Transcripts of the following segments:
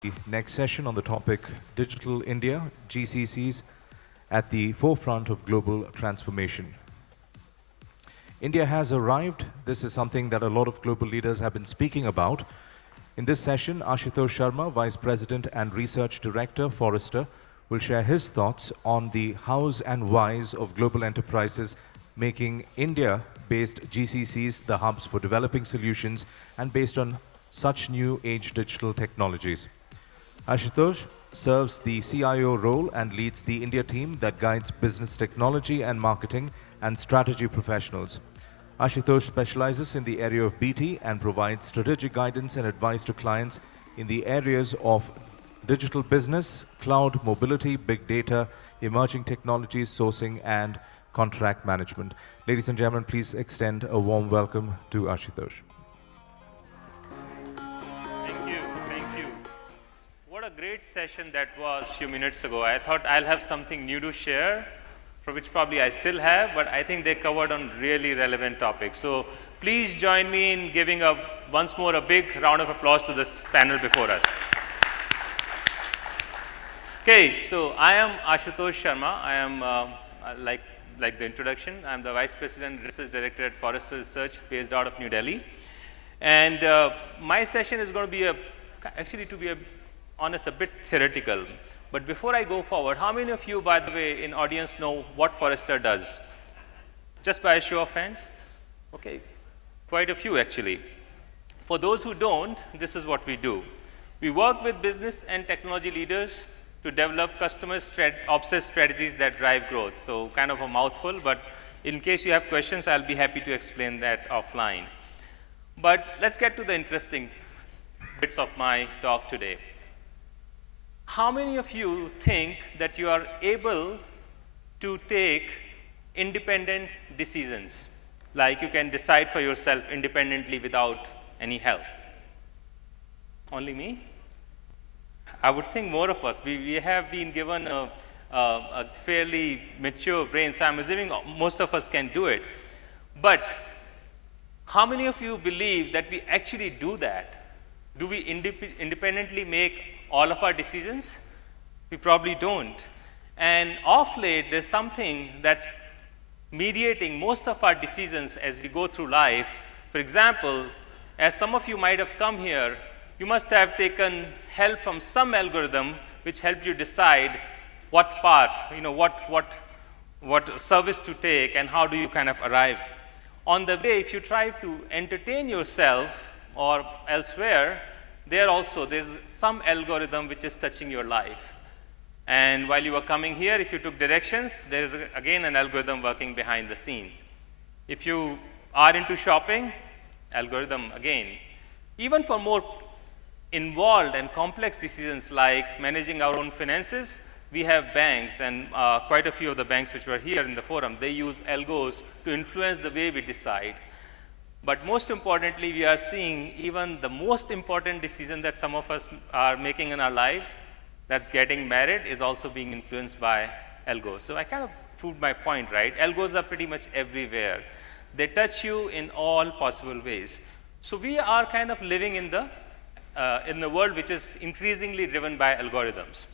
the next session on the topic Digital India, GCCs at the forefront of global transformation. India has arrived. This is something that a lot of global leaders have been speaking about. In this session, Ashutosh Sharma, Vice President and Research Director, Forrester, will share his thoughts on the hows and whys of global enterprises making India-based GCCs the hubs for developing solutions and based on such new age digital technologies. Ashutosh serves the CIO role and leads the India team that guides business technology and marketing and strategy professionals. Ashutosh specializes in the area of BT and provides strategic guidance and advice to clients in the areas of digital business, cloud, mobility, big data, emerging technologies, sourcing, and contract management. Ladies and gentlemen, please extend a warm welcome to Ashutosh. Thank you. What a great session that was a few minutes ago. I thought I'll have something new to share, for which probably I still have, but I think they covered on really relevant topics. So please join me in giving once more a big round of applause to this panel before us. Okay, so I am Ashutosh Sharma. I am, like the introduction, I'm the Vice President and Research Director at Forrester Research based out of New Delhi. And my session is going to be actually, to be honest, a bit theoretical. But before I go forward, how many of you, by the way, in audience know what Forrester does? Just by a show of hands? Okay, quite a few actually. For those who don't, this is what we do. We work with business and technology leaders to develop customer-obsessed strategies that drive growth. So kind of a mouthful, but in case you have questions, I'll be happy to explain that offline. But let's get to the interesting bits of my talk today. How many of you think that you are able to take independent decisions? Like you can decide for yourself independently without any help? Only me? I would think more of us. We have been given a fairly mature brain, so I'm assuming most of us can do it. But how many of you believe that we actually do that? Do we independently make all of our decisions? We probably don't. And of late, there's something that's mediating most of our decisions as we go through life. For example, as some of you might have come here, you must have taken help from some algorithm which helped you decide what path, what service to take and how do you kind of arrive. On the way, if you try to entertain yourself or elsewhere, there's some algorithm which is touching your life. And while you were coming here, if you took directions, there is again an algorithm working behind the scenes. If you are into shopping, algorithm again. Even for more involved and complex decisions like managing our own finances, we have banks, and quite a few of the banks which were here in the forum, they use algos to influence the way we decide. But most importantly, we are seeing even the most important decision that some of us are making in our lives, that's getting married, is also being influenced by algos. So I kind of proved my point, right? Algos are pretty much everywhere. They touch you in all possible ways. So we are kind of living in the world which is increasingly driven by algorithms.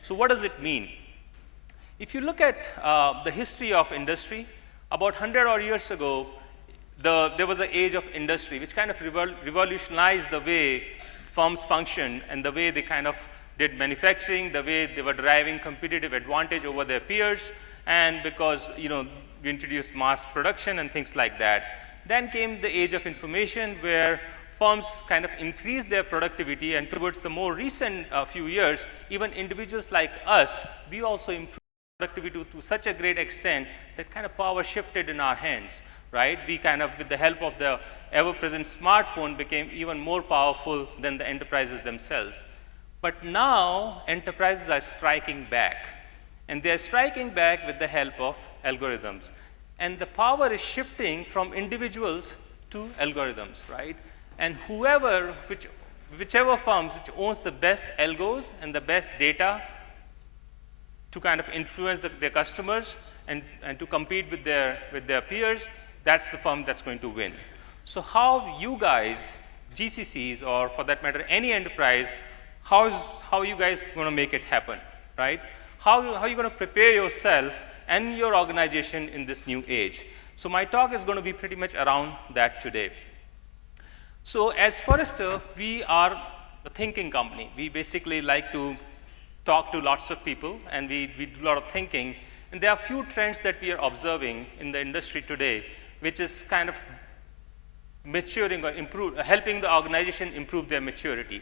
So what does it mean? If you look at the history of industry, about 100 odd years ago, there was an age of industry which kind of revolutionized the way firms functioned and the way they kind of did manufacturing, the way they were deriving competitive advantage over their peers, and because we introduced mass production and things like that. Then came the age of information where firms kind of increased their productivity, and towards the more recent few years, even individuals like us, we also improved productivity to such a great extent that kind of power shifted in our hands, right? We kind of, with the help of the ever-present smartphone, became even more powerful than the enterprises themselves. But now, enterprises are striking back, and they're striking back with the help of algorithms. And the power is shifting from individuals to algorithms, right? And whichever firms which owns the best algos and the best data to kind of influence their customers and to compete with their peers, that's the firm that's going to win. So how you guys, GCCs, or for that matter, any enterprise, how are you guys going to make it happen, right? How are you going to prepare yourself and your organization in this new age? So my talk is going to be pretty much around that today. So as Forrester, we are a thinking company. We basically like to talk to lots of people, and we do a lot of thinking. And there are a few trends that we are observing in the industry today, which is kind of maturing or helping the organization improve their maturity.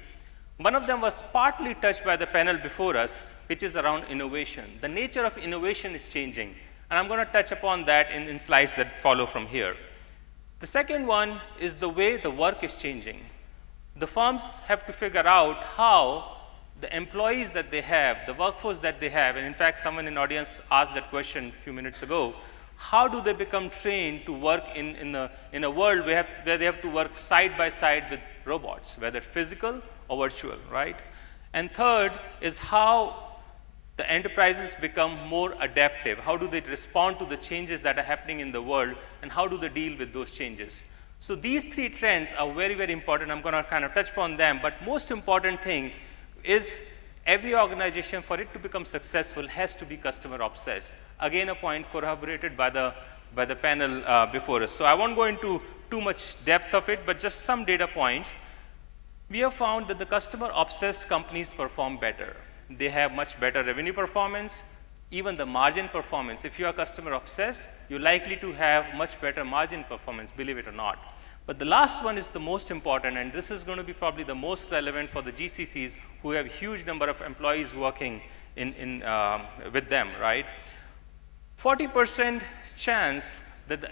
One of them was partly touched by the panel before us, which is around innovation. The nature of innovation is changing, and I'm going to touch upon that in slides that follow from here. The second one is the way the work is changing. The firms have to figure out how the employees that they have, the workforce that they have, and in fact, someone in the audience asked that question a few minutes ago, how do they become trained to work in a world where they have to work side by side with robots, whether physical or virtual, right? And third is how the enterprises become more adaptive. How do they respond to the changes that are happening in the world, and how do they deal with those changes? So these three trends are very, very important. I'm going to kind of touch upon them, but most important thing is every organization, for it to become successful, has to be customer obsessed. Again, a point corroborated by the panel before us. So I won't go into too much depth of it, but just some data points. We have found that the customer obsessed companies perform better. They have much better revenue performance, even the margin performance. If you are customer obsessed, you're likely to have much better margin performance, believe it or not. But the last one is the most important, and this is going to be probably the most relevant for the GCCs who have a huge number of employees working with them, right? 40% chance that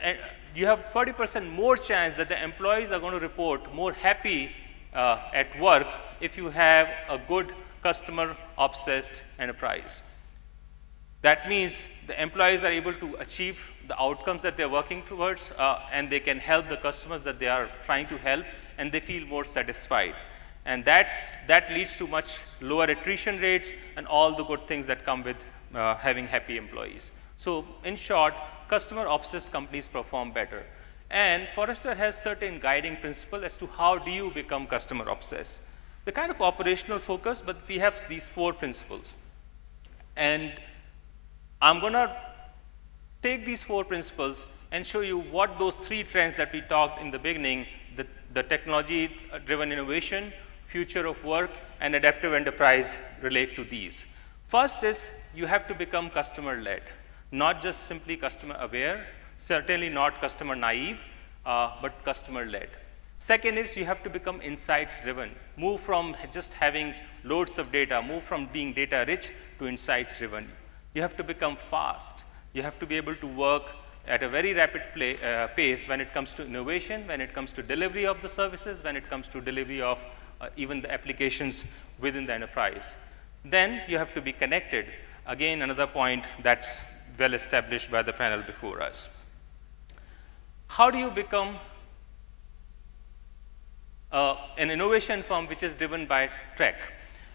you have 40% more chance that the employees are going to report more happy at work if you have a good customer-obsessed enterprise. That means the employees are able to achieve the outcomes that they're working towards, and they can help the customers that they are trying to help, and they feel more satisfied. And that leads to much lower attrition rates and all the good things that come with having happy employees. So in short, customer-obsessed companies perform better. And Forrester has certain guiding principles as to how do you become customer-obsessed. The kind of operational focus, but we have these 4 principles. And I'm going to take these 4 principles and show you what those 3 trends that we talked in the beginning, the technology-driven innovation, future of work, and adaptive enterprise relate to these. First is you have to become customer-led, not just simply customer-aware, certainly not customer-naive, but customer-led. Second is you have to become insights-driven. Move from just having loads of data, move from being data-rich to insights-driven. You have to become fast. You have to be able to work at a very rapid pace when it comes to innovation, when it comes to delivery of the services, when it comes to delivery of even the applications within the enterprise. Then you have to be connected. Again, another point that's well established by the panel before us. How do you become an innovation firm which is driven by tech?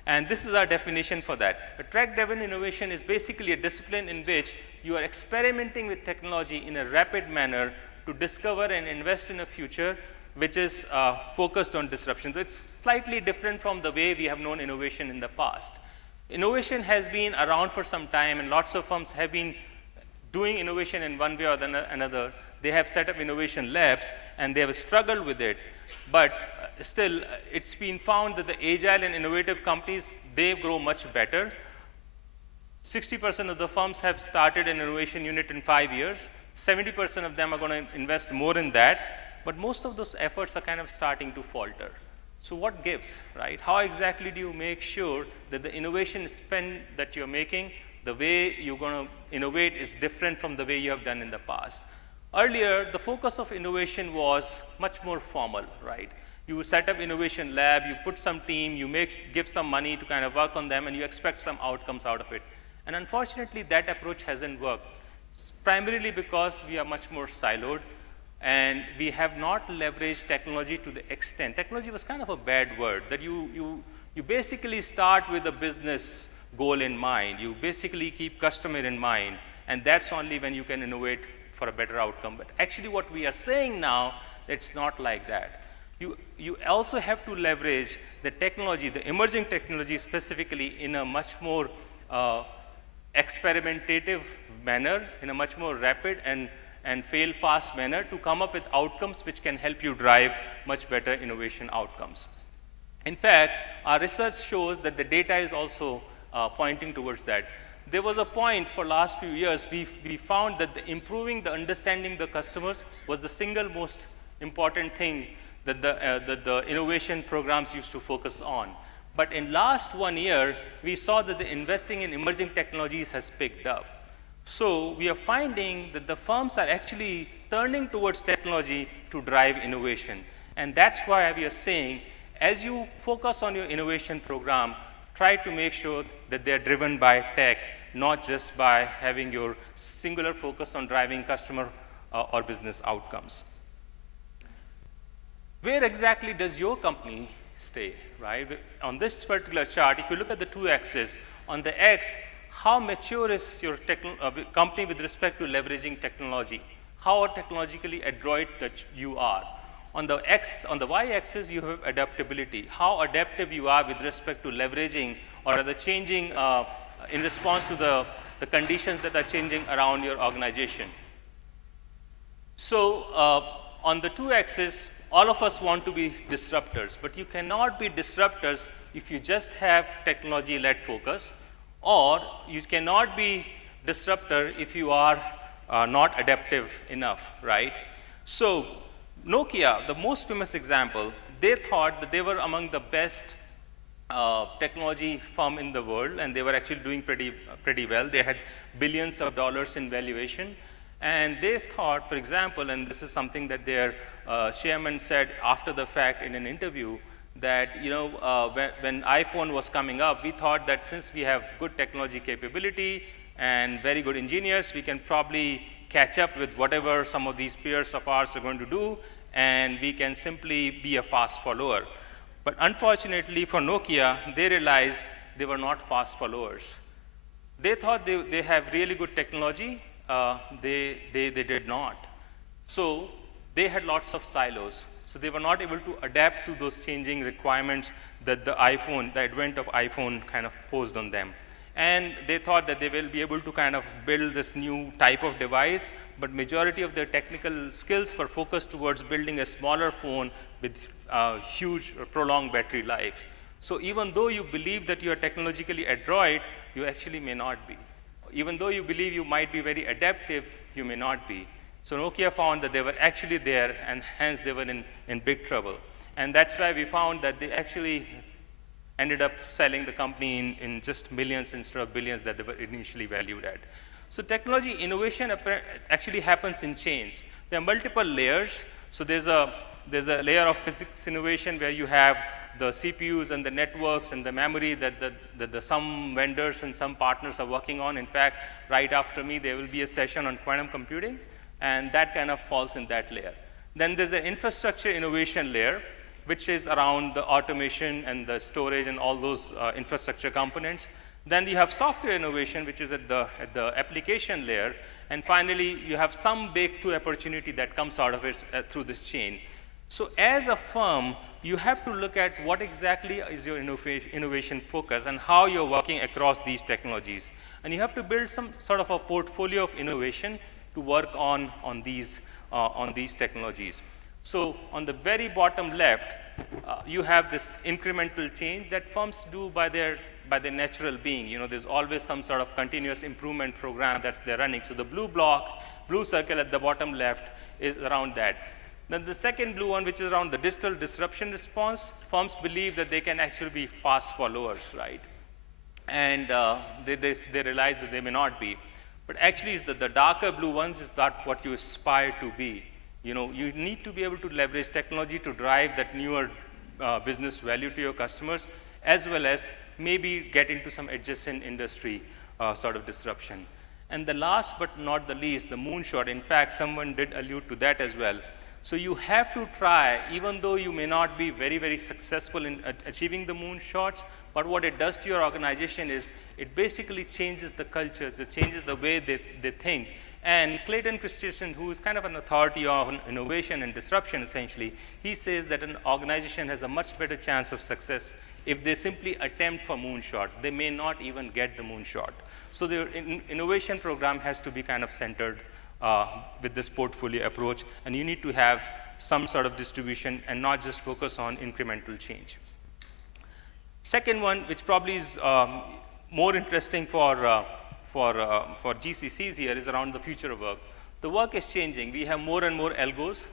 And this is our definition for that. A tech-driven innovation is basically a discipline in which you are experimenting with technology in a rapid manner to discover and invest in a future which is focused on disruption. So it's slightly different from the way we have known innovation in the past. Innovation has been around for some time, and lots of firms have been doing innovation in one way or another. They have set up innovation labs, and they have struggled with it. But still, it's been found that the agile and innovative companies, they grow much better. 60% of the firms have started an innovation unit in 5 years. 70% of them are going to invest more in that. But most of those efforts are kind of starting to falter. So what gives, right? How exactly do you make sure that the innovation spend that you're making, the way you're going to innovate is different from the way you have done in the past? Earlier, the focus of innovation was much more formal, right? You set up innovation lab, you put some team, you give some money to kind of work on them, and you expect some outcomes out of it. And unfortunately, that approach hasn't worked, primarily because we are much more siloed, and we have not leveraged technology to the extent. Technology was kind of a bad word, that you basically start with a business goal in mind. You basically keep customer in mind, and that's only when you can innovate for a better outcome. But actually what we are saying now, it's not like that. You also have to leverage the technology, the emerging technology specifically in a much more experimentative manner, in a much more rapid and fail fast manner to come up with outcomes which can help you drive much better innovation outcomes. In fact, our research shows that the data is also pointing towards that. There was a point for last few years, we found that improving the understanding the customers was the single most important thing that the innovation programs used to focus on. But in last 1 year, we saw that the investing in emerging technologies has picked up. So we are finding that the firms are actually turning towards technology to drive innovation. And that's why we are saying, as you focus on your innovation program, try to make sure that they're driven by tech, not just by having your singular focus on driving customer or business outcomes. Where exactly does your company stay, right? On this particular chart, if you look at the two axes, on the X, how mature is your company with respect to leveraging technology? How technologically adroit that you are? On the Y-axis, you have adaptability. How adaptive you are with respect to leveraging or the changing in response to the conditions that are changing around your organization. So on the two axes, all of us want to be disruptors, but you cannot be disruptors if you just have technology-led focus, or you cannot be disruptor if you are not adaptive enough, right? So Nokia, the most famous example, they thought that they were among the best technology firm in the world, and they were actually doing pretty well. They had billions of dollars in valuation, and they thought, for example, and this is something that their chairman said after the fact in an interview, that when iPhone was coming up, we thought that since we have good technology capability and very good engineers, we can probably catch up with whatever some of these peers of ours are going to do, and we can simply be a fast follower. But unfortunately for Nokia, they realized they were not fast followers. They thought they have really good technology. They did not. So they had lots of silos. So they were not able to adapt to those changing requirements that the advent of iPhone kind of posed on them. And they thought that they will be able to kind of build this new type of device, but majority of their technical skills were focused towards building a smaller phone with huge prolonged battery life. So even though you believe that you are technologically adroit, you actually may not be. Even though you believe you might be very adaptive, you may not be. So Nokia found that they were actually there, and hence they were in big trouble. And that's why we found that they actually ended up selling the company in just millions instead of billions that they were initially valued at. So technology innovation actually happens in chains. There are multiple layers. So there's a layer of physics innovation where you have the CPUs and the networks and the memory that some vendors and some partners are working on. In fact, right after me, there will be a session on quantum computing, and that kind of falls in that layer. Then there's an infrastructure innovation layer, which is around the automation and the storage and all those infrastructure components. Then you have software innovation, which is at the application layer. And finally, you have some breakthrough opportunity that comes out of it through this chain. So as a firm, you have to look at what exactly is your innovation focus and how you're working across these technologies. And you have to build some sort of a portfolio of innovation to work on these technologies. So on the very bottom left, you have this incremental change that firms do by their natural being. There's always some sort of continuous improvement program that's they're running. So the blue circle at the bottom left is around that. Then the second blue one, which is around the digital disruption response, firms believe that they can actually be fast followers, right? And they realize that they may not be. But actually, the darker blue ones is that what you aspire to be. You need to be able to leverage technology to drive that newer business value to your customers, as well as maybe get into some adjacent industry sort of disruption. And the last but not the least, the moonshot. In fact, someone did allude to that as well. So you have to try, even though you may not be very, very successful in achieving the moonshots, but what it does to your organization is it basically changes the culture, it changes the way they think, And Clayton Christensen, who is kind of an authority on innovation and disruption, essentially, he says that an organization has a much better chance of success if they simply attempt for moonshot. They may not even get the moonshot. So the innovation program has to be kind of centered with this portfolio approach, and you need to have some sort of distribution and not just focus on incremental change. Second one, which probably is more interesting for GCCs here, is around the future of work. The work is changing. We have more and more algos,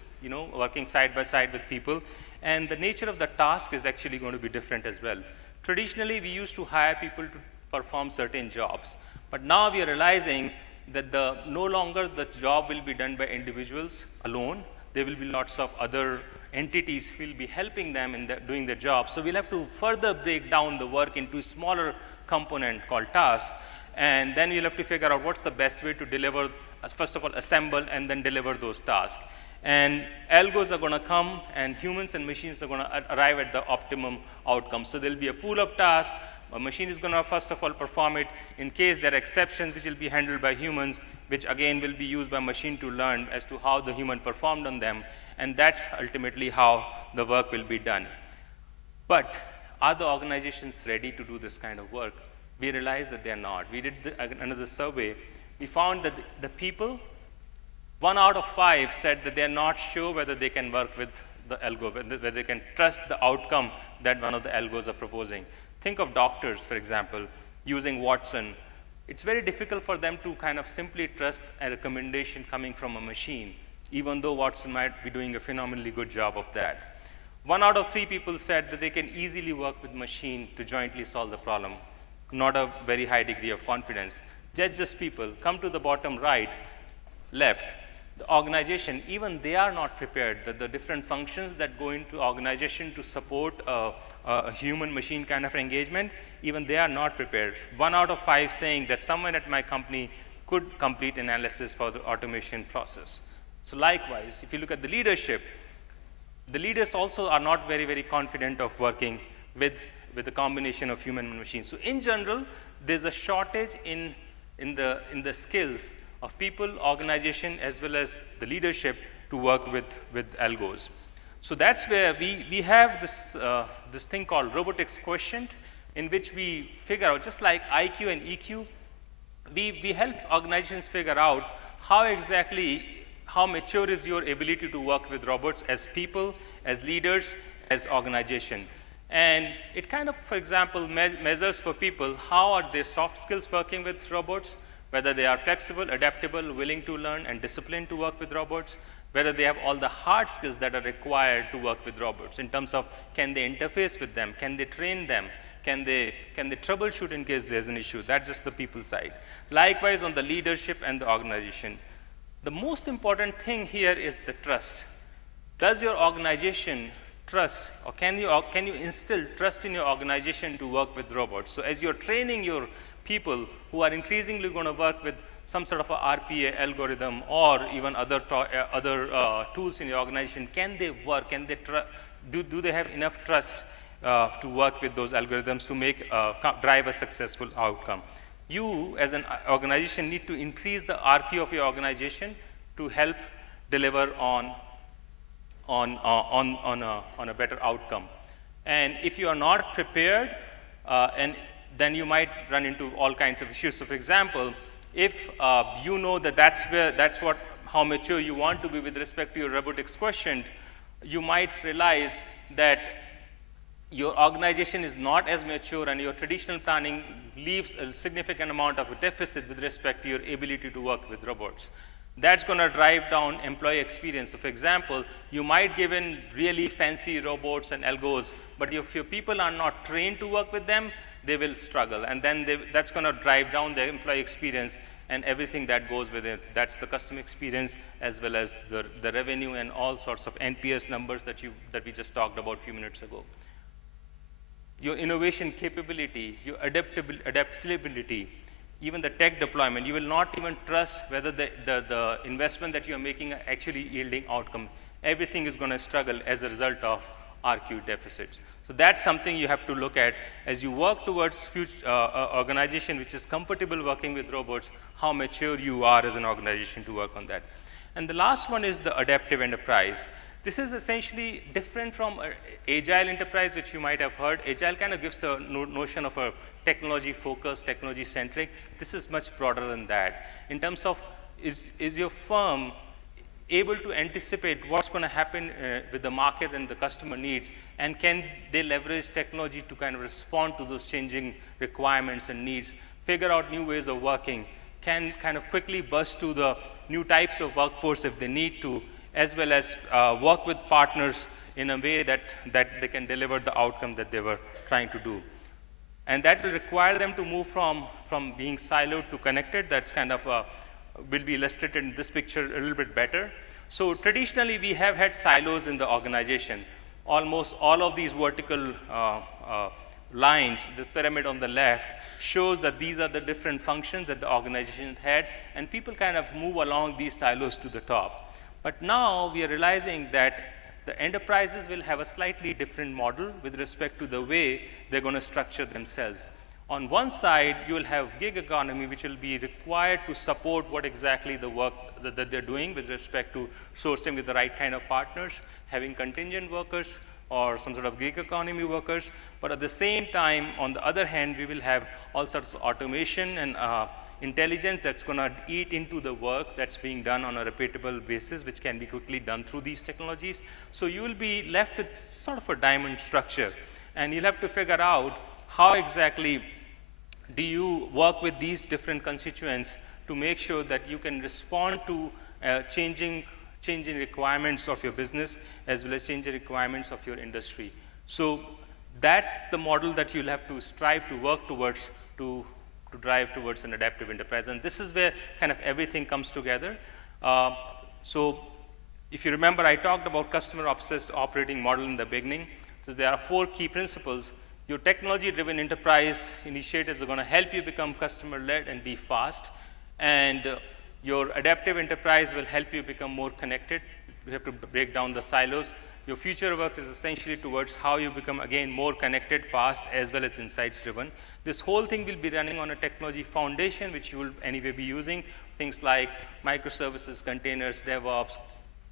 working side by side with people, and the nature of the task is actually going to be different as well. Traditionally, we used to hire people to perform certain jobs, but now we are realizing that no longer the job will be done by individuals alone. There will be lots of other entities who will be helping them in doing their job. So we'll have to further break down the work into a smaller component called task, and then you'll have to figure out what's the best way to deliver, first of all, assemble and then deliver those tasks. And algos are going to come, and humans and machines are going to arrive at the optimum outcome. So there'll be a pool of tasks. A machine is going to, first of all, perform it. In case there are exceptions, which will be handled by humans, which again will be used by machine to learn as to how the human performed on them. And that's ultimately how the work will be done. But are the organizations ready to do this kind of work? We realized that they're not. We did another survey. We found that the people, 1 out of 5 said that they're not sure whether they can work with the algo, whether they can trust the outcome that one of the algos are proposing. Think of doctors, for example, using Watson. It's very difficult for them to kind of simply trust a recommendation coming from a machine, even though Watson might be doing a phenomenally good job of that. 1 out of 3 people said that they can easily work with machine to jointly solve the problem. Not a very high degree of confidence. Just people. Come to the bottom right, left. The organization, even they are not prepared. The different functions that go into organization to support a human-machine kind of engagement, even they are not prepared. 1 out of 5 saying that someone at my company could complete analysis for the automation process. So likewise, if you look at the leadership, the leaders also are not very, very confident of working with a combination of human and machine. So in general, there's a shortage in the skills of people, organization, as well as the leadership to work with algos. So that's where we have this thing called robotics quotient, in which we figure out, just like IQ and EQ, we help organizations figure out how mature is your ability to work with robots as people, as leaders, as organization. And it kind of, for example, measures for people how are their soft skills working with robots, whether they are flexible, adaptable, willing to learn, and disciplined to work with robots, whether they have all the hard skills that are required to work with robots in terms of can they interface with them, can they train them, can they troubleshoot in case there's an issue. That's just the people side. Likewise, on the leadership and the organization. The most important thing here is the trust. Does your organization trust, or can you instill trust in your organization to work with robots? So as you're training your people who are increasingly going to work with some sort of a RPA algorithm or even other tools in your organization, can they work? Can they do they have enough trust to work with those algorithms to drive a successful outcome? You, as an organization, need to increase the RQ of your organization to help deliver on a better outcome. And if you are not prepared, then you might run into all kinds of issues. So for example, if you know that how mature you want to be with respect to your robotics quotient, you might realize that your organization is not as mature and your traditional planning leaves a significant amount of a deficit with respect to your ability to work with robots. That's going to drive down employee experience. So for example, you might give in really fancy robots and algos, but if your people are not trained to work with them, they will struggle. And then that's going to drive down the employee experience and everything that goes with it. That's the customer experience as well as the revenue and all sorts of NPS numbers that we just talked about a few minutes ago. Your innovation capability, your adaptability, even the tech deployment, you will not even trust whether the investment that you're making are actually yielding outcome. Everything is going to struggle as a result of RQ deficits. So that's something you have to look at as you work towards future organization which is comfortable working with robots, how mature you are as an organization to work on that. And the last one is the adaptive enterprise. This is essentially different from agile enterprise, which you might have heard. Agile kind of gives a notion of a technology focused, technology centric. This is much broader than that. In terms of, is your firm able to anticipate what's going to happen with the market and the customer needs, and can they leverage technology to kind of respond to those changing requirements and needs, figure out new ways of working, can kind of quickly burst to the new types of workforce if they need to, as well as work with partners in a way that they can deliver the outcome that they were trying to do. And that will require them to move from being siloed to connected. That's kind of will be illustrated in this picture a little bit better. So traditionally, we have had silos in the organization. Almost all of these vertical lines, the pyramid on the left, shows that these are the different functions that the organization had, and people kind of move along these silos to the top. But now we are realizing that the enterprises will have a slightly different model with respect to the way they're going to structure themselves. On one side, you will have gig economy, which will be required to support what exactly the work that they're doing with respect to sourcing with the right kind of partners, having contingent workers or some sort of gig economy workers. But at the same time, on the other hand, we will have all sorts of automation and intelligence that's going to eat into the work that's being done on a repeatable basis, which can be quickly done through these technologies. So you will be left with sort of a diamond structure, and you'll have to figure out how exactly do you work with these different constituents to make sure that you can respond to changing requirements of your business as well as changing requirements of your industry. So that's the model that you'll have to strive to work towards to drive towards an adaptive enterprise. And this is where kind of everything comes together. So if you remember, I talked about customer-obsessed operating model in the beginning. So there are 4 key principles. Your technology-driven enterprise initiatives are going to help you become customer-led and be fast. And your adaptive enterprise will help you become more connected. You have to break down the silos. Your future work is essentially towards how you become, again, more connected, fast, as well as insights-driven. This whole thing will be running on a technology foundation, which you will anyway be using, things like microservices, containers, DevOps,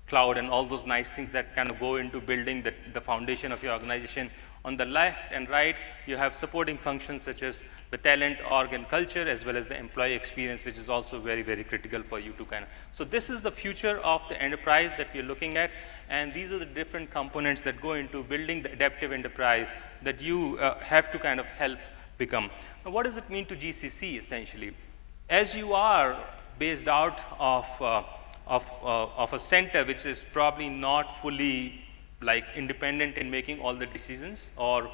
cloud, and all those nice things that kind of go into building the foundation of your organization. On the left and right, you have supporting functions such as the talent, org, and culture, as well as the employee experience, which is also very, very critical for you to kind of. So this is the future of the enterprise that we're looking at, and these are the different components that go into building the adaptive enterprise that you have to kind of help become. Now, what does it mean to GCC, essentially? As you are based out of a center which is probably not fully like independent in making all the decisions, or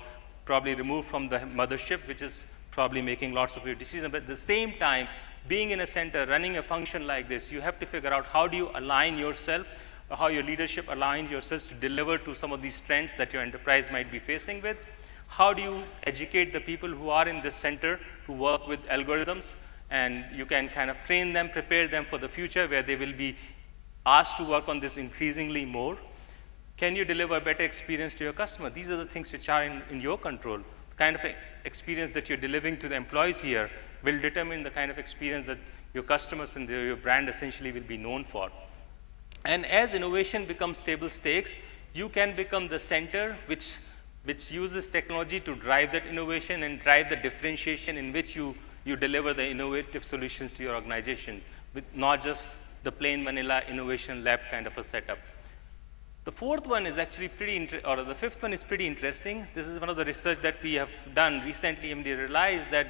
probably removed from the mothership, which is probably making lots of your decisions. But at the same time, being in a center, running a function like this, you have to figure out how do you align yourself, or how your leadership aligns yourselves to deliver to some of these trends that your enterprise might be facing with. How do you educate the people who are in this center to work with algorithms, and you can kind of train them, prepare them for the future where they will be asked to work on this increasingly more. Can you deliver a better experience to your customer? These are the things which are in your control. The kind of experience that you're delivering to the employees here will determine the kind of experience that your customers and your brand essentially will be known for. And as innovation becomes table stakes, you can become the center which uses technology to drive that innovation and drive the differentiation in which you deliver the innovative solutions to your organization, with not just the plain vanilla innovation lab kind of a setup. The fourth one is actually the fifth one is pretty interesting. This is one of the research that we have done recently, and we realized that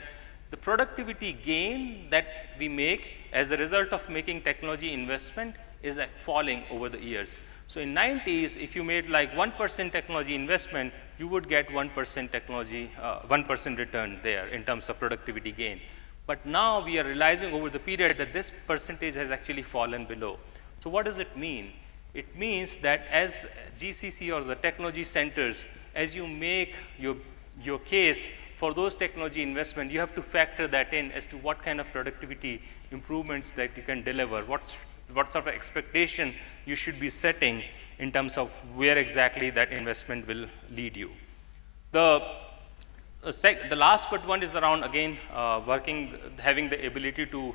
the productivity gain that we make as a result of making technology investment is falling over the years. So in 90s, if you made like 1% technology investment, you would get 1% technology, 1% return there in terms of productivity gain. But now we are realizing over the period that this percentage has actually fallen below. So what does it mean? It means that as GCC or the technology centers, as you make your case for those technology investment, you have to factor that in as to what kind of productivity improvements that you can deliver, what sort of expectation you should be setting in terms of where exactly that investment will lead you. The last but one is around, again, having the ability to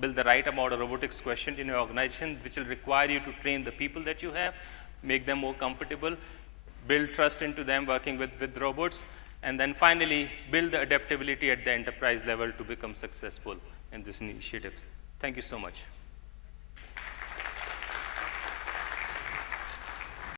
build the right amount of robotics quotient in your organization, which will require you to train the people that you have, make them more comfortable, build trust into them working with robots, and then finally build the adaptability at the enterprise level to become successful in this initiative. Thank you so much.